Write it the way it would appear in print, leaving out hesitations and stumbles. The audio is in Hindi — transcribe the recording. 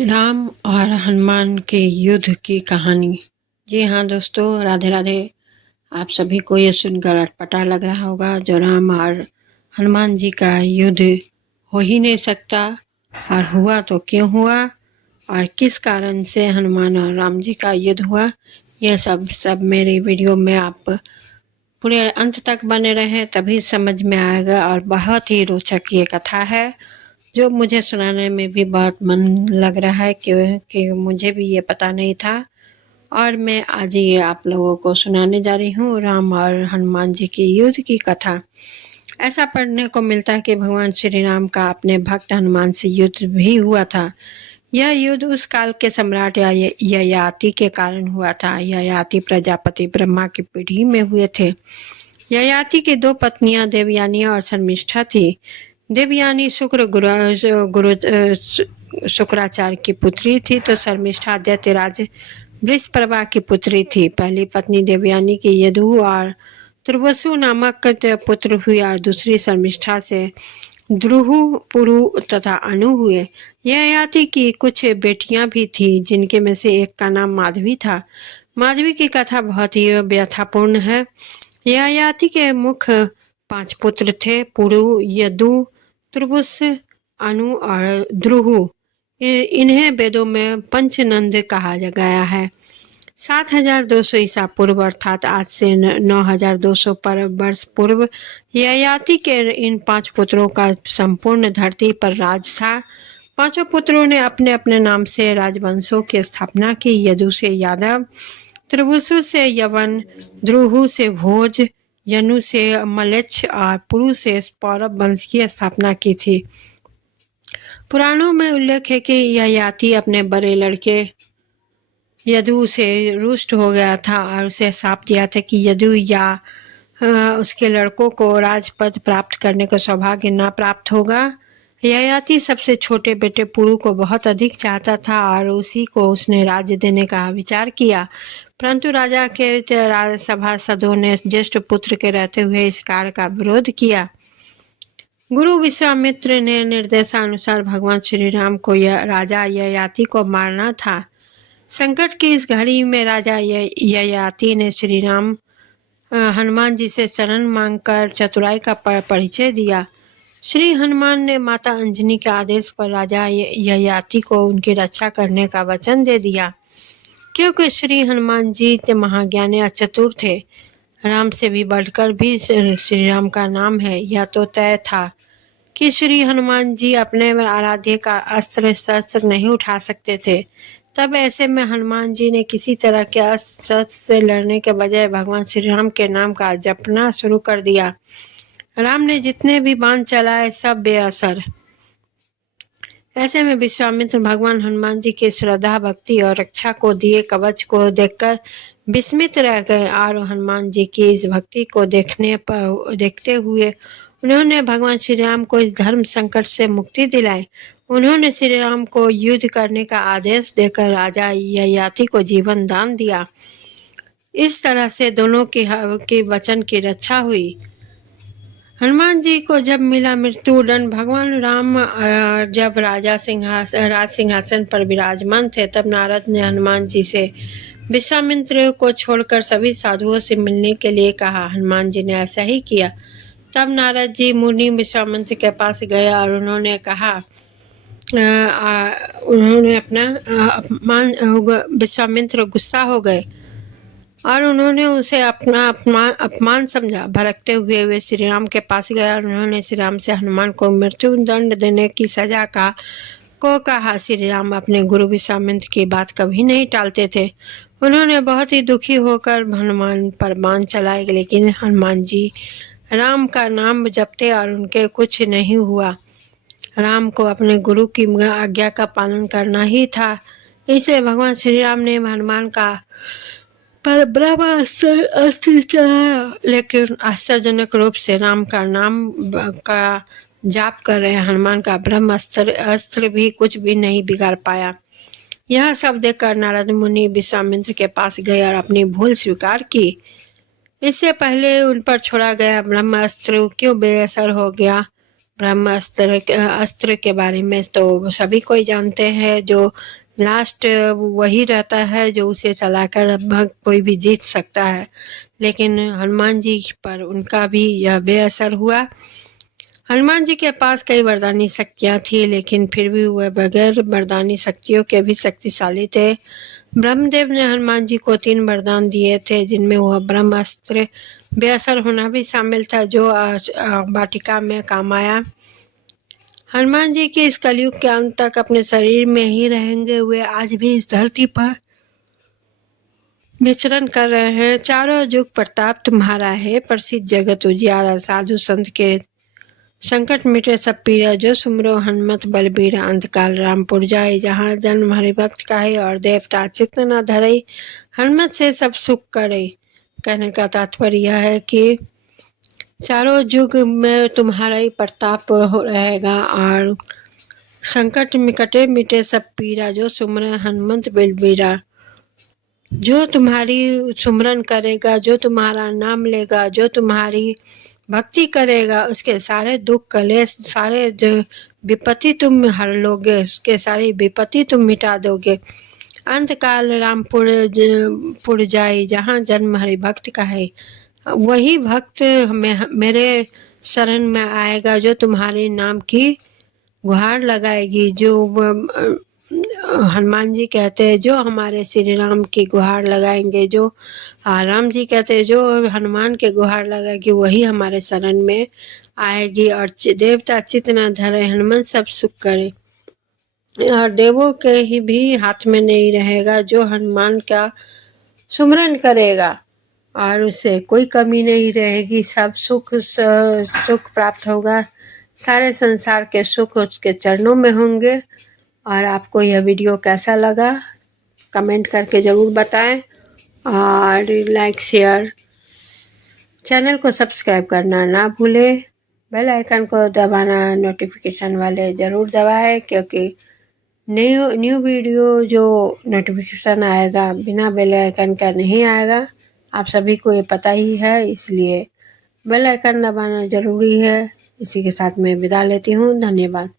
राम और हनुमान के युद्ध की कहानी। जी हाँ दोस्तों, राधे राधे। आप सभी को ये सुनकर अटपटा लग रहा होगा जो राम और हनुमान जी का युद्ध हो ही नहीं सकता, और हुआ तो क्यों हुआ और किस कारण से हनुमान और राम जी का युद्ध हुआ। यह सब मेरी वीडियो में आप पूरे अंत तक बने रहें तभी समझ में आएगा। और बहुत ही रोचक ये कथा है जो मुझे सुनाने में भी बहुत मन लग रहा है कि मुझे भी ये पता नहीं था, और मैं आज ये आप लोगों को सुनाने जा रही हूँ राम और हनुमान जी की युद्ध की कथा। ऐसा पढ़ने को मिलता है कि भगवान श्री राम का अपने भक्त हनुमान से युद्ध भी हुआ था। यह युद्ध उस काल के सम्राट ययाति के कारण हुआ था। ययाति प्रजापति ब्रह्मा की पीढ़ी में हुए थे। ययाति की दो पत्नियां देवयानी और शर्मिष्ठा थी। देवयानी शुक्राचार्य की पुत्री थी तो शर्मिष्ठा दैत्यराज बृहस्पति की पुत्री थी। पहली पत्नी देवयानी की यदु और त्रिवसु नामक पुत्र हुए और दूसरी शर्मिष्ठा से द्रुहु, पुरु तथा अनु हुए। ययाति की कुछ बेटियां भी थी जिनके में से एक का नाम माधवी था। माधवी की कथा बहुत ही व्यथापूर्ण है। ययाति के मुख्य 5 पुत्र थे, पुरु, यदु, त्रिवुस, अनु और द्रुहु। इन्हें वेदों में पंचनंद कहा गया है। 7200 ईसा पूर्व अर्थात आज से 9200 वर्ष पूर्व ययाति के इन 5 पुत्रों का संपूर्ण धरती पर राज था। 5 पुत्रों ने अपने अपने नाम से राजवंशों की स्थापना की। यदु से यादव, त्रिवसु से यवन, द्रुहु से भोज, यनु से मलेच्छ और पुरु से पौरव वंश की स्थापना की थी। पुराणों में उल्लेख है कि ययाति अपने बड़े लड़के यदु से रुष्ट हो गया था और उसे शाप दिया था कि यदु या उसके लड़कों को राजपद प्राप्त करने का सौभाग्य न प्राप्त होगा। ययाति सबसे छोटे बेटे पुरु को बहुत अधिक चाहता था और उसी को उसने राज्य देने का विचार किया, परंतु राजा के सभासदों ने ज्येष्ठ पुत्र के रहते हुए इस कार्य का विरोध किया। गुरु विश्वामित्र ने निर्देशानुसार भगवान श्री राम को राजा ययाति को मारना था। संकट की इस घड़ी में राजा ययाति ने श्री राम हनुमान जी से शरण मांगकर चतुराई का परिचय दिया। श्री हनुमान ने माता अंजनी के आदेश पर राजा ययाति को उनकी रक्षा करने का वचन दे दिया। क्योंकि श्री हनुमान जी महाज्ञानी और चतुर थे, राम से भी बढ़कर भी श्री राम का नाम है, यह तो तय था कि श्री हनुमान जी अपने आराध्य का अस्त्र शस्त्र नहीं उठा सकते थे। तब ऐसे में हनुमान जी ने किसी तरह के अस्त्र से लड़ने के बजाय भगवान श्री राम के नाम का जपना शुरू कर दिया। राम ने जितने भी बाण चलाए सब बेअसर। ऐसे में विश्वामित्र भगवान हनुमान जी की श्रद्धा, भक्ति और रक्षा को दिए कवच को देखकर विस्मित रह गए और हनुमान जी की इस भक्ति को देखते हुए उन्होंने भगवान श्री राम को इस धर्म संकट से मुक्ति दिलाई। उन्होंने श्री राम को युद्ध करने का आदेश देकर राजा ययाति को जीवन दान दिया। इस तरह से दोनों की वचन की रक्षा हुई। हनुमान जी को जब मिला मृत्यु दंड, भगवान राम जब राज सिंहासन पर विराजमान थे, तब नारद ने हनुमान जी से विश्वामित्र को छोड़कर सभी साधुओं से मिलने के लिए कहा। हनुमान जी ने ऐसा ही किया। तब नारद जी मुनि विश्वामित्र के पास गए और उन्होंने कहा उन्होंने अपना विश्वामित्र गुस्सा हो गए और उन्होंने उसे अपना अपमान समझा। भड़कते हुए वे श्री राम के पास गए और उन्होंने श्री राम से हनुमान को मृत्यु दंड देने की सजा को कहा। श्री राम अपने गुरु विश्वामित्र की बात कभी नहीं टालते थे। उन्होंने बहुत ही दुखी होकर हनुमान पर बाण चलाए, लेकिन हनुमान जी राम का नाम जपते और उनके कुछ नहीं हुआ। राम को अपने गुरु की आज्ञा का पालन करना ही था। इसलिए भगवान श्री राम ने हनुमान का पर अस्त्र चलाया, लेकिन आश्चर्यजनक रूप से राम का नाम का जाप कर रहे हनुमान का ब्रह्म अस्त्र भी कुछ भी नहीं बिगाड़ पाया। यह सब देखकर नारद मुनि विश्वामित्र के पास गए और अपनी भूल स्वीकार की। इससे पहले उन पर छोड़ा गया ब्रह्मास्त्र क्यों बेअसर हो गया। अस्त्र के बारे में तो सभी कोई जानते हैं। जो लास्ट वही रहता है जो उसे चलाकर कोई भी जीत सकता है, लेकिन हनुमान जी पर उनका भी यह बेअसर हुआ। हनुमान जी के पास कई वरदानी शक्तियाँ थी, लेकिन फिर भी वह बगैर वरदानी शक्तियों के भी शक्तिशाली थे। ब्रह्मदेव ने हनुमान जी को 3 वरदान दिए थे, जिनमें वह ब्रह्मास्त्र बेअसर होना भी शामिल था, जो वाटिका में काम आया। हनुमान जी के इस कलयुग के अंत तक अपने शरीर में ही रहेंगे। वे आज भी इस धरती पर विचरण कर रहे हैं। चारों युग प्रताप तुम्हारा है, प्रसिद्ध जगत उजियारा। साधु संत के संकट मिटे सब पीरा, जो सुमरो हनुमत बलबीरा। अंतकाल रामपुर जाए, जहाँ जन्म हरिभक्त का है, और देवता चित्त न धरे, हनुमत से सब सुख करे। कहने का तात्पर्य यह है कि चारों युग में तुम्हारा ही प्रताप रहेगा, और संकट मिटे मिटे सब पीरा, जो सुमरो हनुमत बलबीरा। जो तुम्हारी सुमरन करेगा, जो तुम्हारा नाम लेगा, जो तुम्हारी भक्ति करेगा, उसके सारे दुख कलेश, सारे विपत्ति तुम हर लोगे, उसके सारी विपत्ति तुम मिटा दोगे। अंतकाल रामपुर जाई, जहाँ जन्म हरि भक्त का है। वही भक्त मेरे शरण में आएगा, जो तुम्हारे नाम की गुहार लगाएगी। जो हनुमान जी कहते हैं, जो हमारे श्री राम की गुहार लगाएंगे, जो राम जी कहते हैं जो हनुमान के गुहार लगाएगी, वही हमारे शरण में आएगी। और देवता चित्त न धरे, हनुमान सब सुख करे। और देवों के ही भी हाथ में नहीं रहेगा। जो हनुमान का सुमरन करेगा और उसे कोई कमी नहीं रहेगी, सब सुख प्राप्त होगा। सारे संसार के सुख उसके चरणों में होंगे। और आपको यह वीडियो कैसा लगा कमेंट करके ज़रूर बताएं, और लाइक शेयर, चैनल को सब्सक्राइब करना ना भूलें। बेल आइकन को दबाना नोटिफिकेशन वाले ज़रूर दबाएं, क्योंकि न्यू वीडियो जो नोटिफिकेशन आएगा बिना बेल आइकन का नहीं आएगा। आप सभी को ये पता ही है, इसलिए बेल आइकन दबाना ज़रूरी है। इसी के साथ मैं विदा लेती हूँ। धन्यवाद।